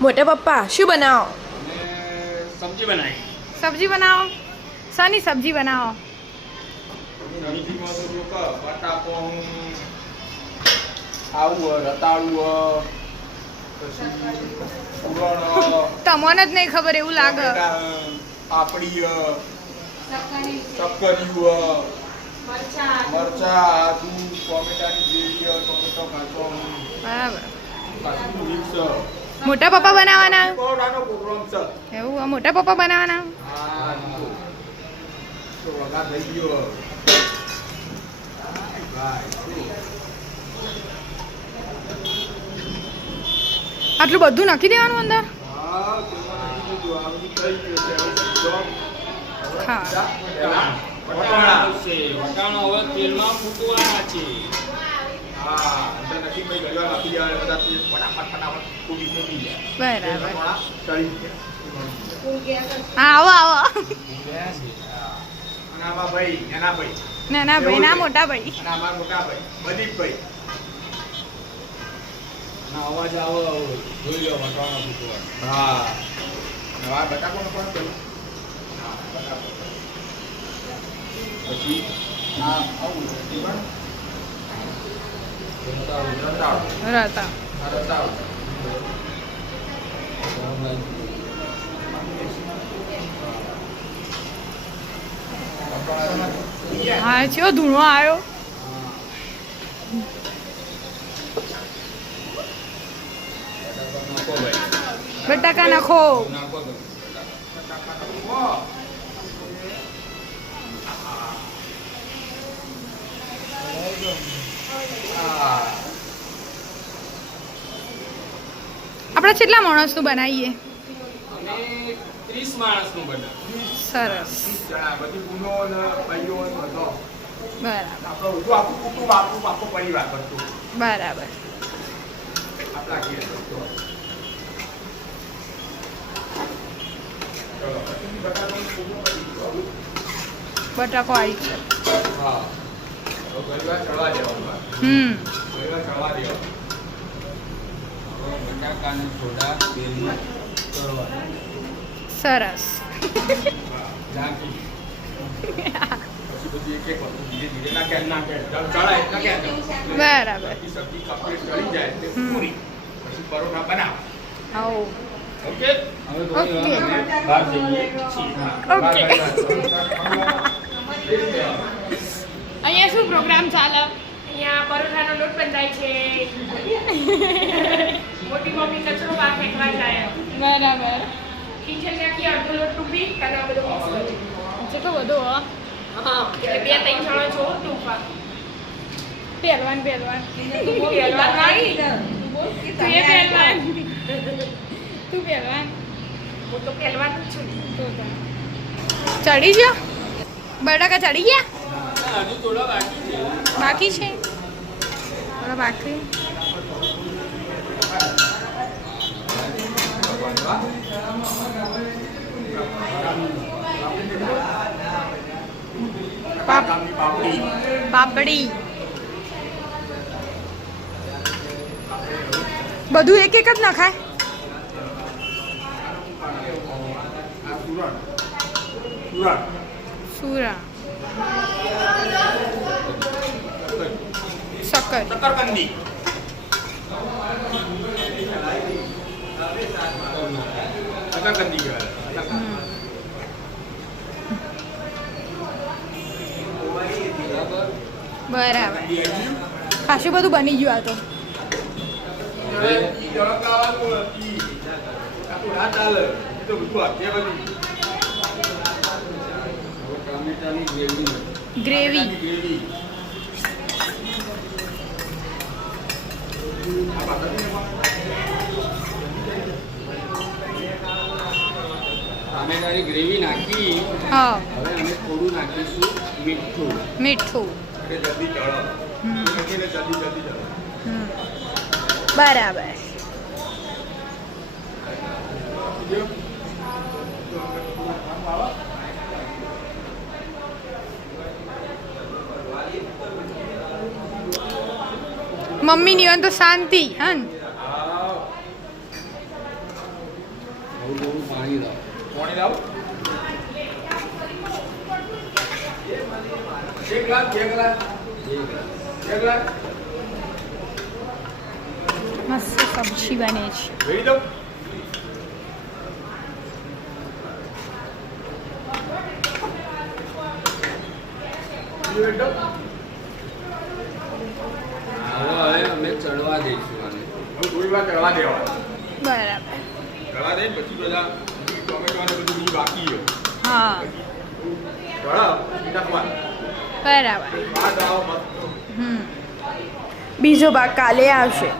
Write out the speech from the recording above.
મોટા પપ્પા શું બનાવો? સબ્જી બનાવી. સબ્જી બનાવો. શાની સબ્જી બનાવો? સબ્જીમાં તો જો કે બટાકો આવું રતાળું પછી ઉરણ તમને જ નહીં ખબર એવું લાગે. પાપડી ચક્કરિયું મરચા આદુ ટોમેટાની ગ્રેવી ટોમેટો કાચો બરાબર. મિક્સ મોટા પપ્પા બનાવવાના? કોરાનો પ્રોગ્રામ છે. એવું આ મોટા પપ્પા બનાવવાના? હા તો વગા થઈ ગયો. આટલું બધું નાખી દેવાનું અંદર? હા. વટાણા હવે તેલમાં ફૂટવાના છે. હા અંદર નથી ભાઈ ગળવા નાખી દેવાના બધા તેલ ફટાફટ ફૂટી જાય. બરાબર. તળી ગયા. હા આવો આવો. અને આમાં ભાઈ એના ભાઈ નાના ભાઈ ના મોટા ભાઈ. અને આમાં મોટા ભાઈ પ્રદીપભાઈ. અવાજ આવો જોઈ લો વટાણા ફૂટવા. હા આ બટાકો નો પણ કરું. હા બટાકો પછી આ આવું પણ રહેતા. હા ચેવો ધૂણો આવ્યો. બટાકા નાખો. આપણે કેટલા માણસનું બનાવીએ? અમે 30 માણસનું બનાવ્યું. સરસ. બધી ગુનો ને ભાઈઓ ને બધો. બરાબર આપણો બધું આખું કુટુંબ આખો પરિવાર બધું. બરાબર. આપણા ઘેર બધો. ચલો પછી બટાકાનું પૂરું કરી દો. બટાકો આવી છે. હા તો ગળવા ચડવા દેવાનું. ગળવા ચડવા દેવાનું. બટાકાને થોડા તેલમાં તળવા. સરસ. ઝાંકી. પછી એક એક વસ્તુ ધીરે ધીરે નાખે ચડાય નાખે. બરાબર. સબ્જી કમ્પ્લીટ ચડી જાય એટલે પૂરી પછી પરોઠા બનાવ. આવો. ઓકે હવે તો અમે બહાર જઈએ છીએ. ઓકે. અહીંયા શું પ્રોગ્રામ ચાલે? અહીંયા પરોઠાનો લોટ બંધાય છે. મોટી મમ્મી કચરો બહાર ફેંકવા જાય. બરાબર. કિચન નાખી અડધો લોટ ટૂંપી અને આ બધું મિક્સ કરી. કેટલો બધો હો. હા એટલે 2-3 જણા છો ટૂંપા. પહેલવાન પહેલવાન. પહેલવાન નહીં. તું એ પહેલવાન. તું પહેલવાન. હું તો પહેલવાન જ છું. ચડી ગયો? બટાકા ચડી ગયા? હજુ થોડા બાકી છે. બાકી છે? થોડા બાકી. પાપડી. બધું એક એક જ નખાય? સુરા. શક્કર. શકરકંદી. શકરકંદી કહેવાય. બરાબર. ખાસું બધું બની ગયું આ તો. ગ્રેવી. ટામેટાની ગ્રેવી નાખી. હા. હવે અમે થોડું નાખીશું મીઠું. મીઠું. જલ્દી ચડો. જલ્દી ચડો. બરાબર. મમ્મી ની તો શાંતિ. હા આવું થોડું પાણી લાવો. પાણી લાવો. એક ગ્લાસ, બે ગ્લાસ, બે ગ્લાસ. મસ્ત સબ્જી બને છે. ભરી દઉં. બીજું એક દઉં. હવે અમે ચડવા દઈશું આને. હવે થોડી વાર કરવા દેવા. બરાબર. કરવા દે પછી બધા ટોમેટો અને બધું બીજું બાકી છે. હા ચડાવ, નાખવાનું. બરાબર. આ દાવ મસ્ત. બીજો ભાગ કાલે આવશે.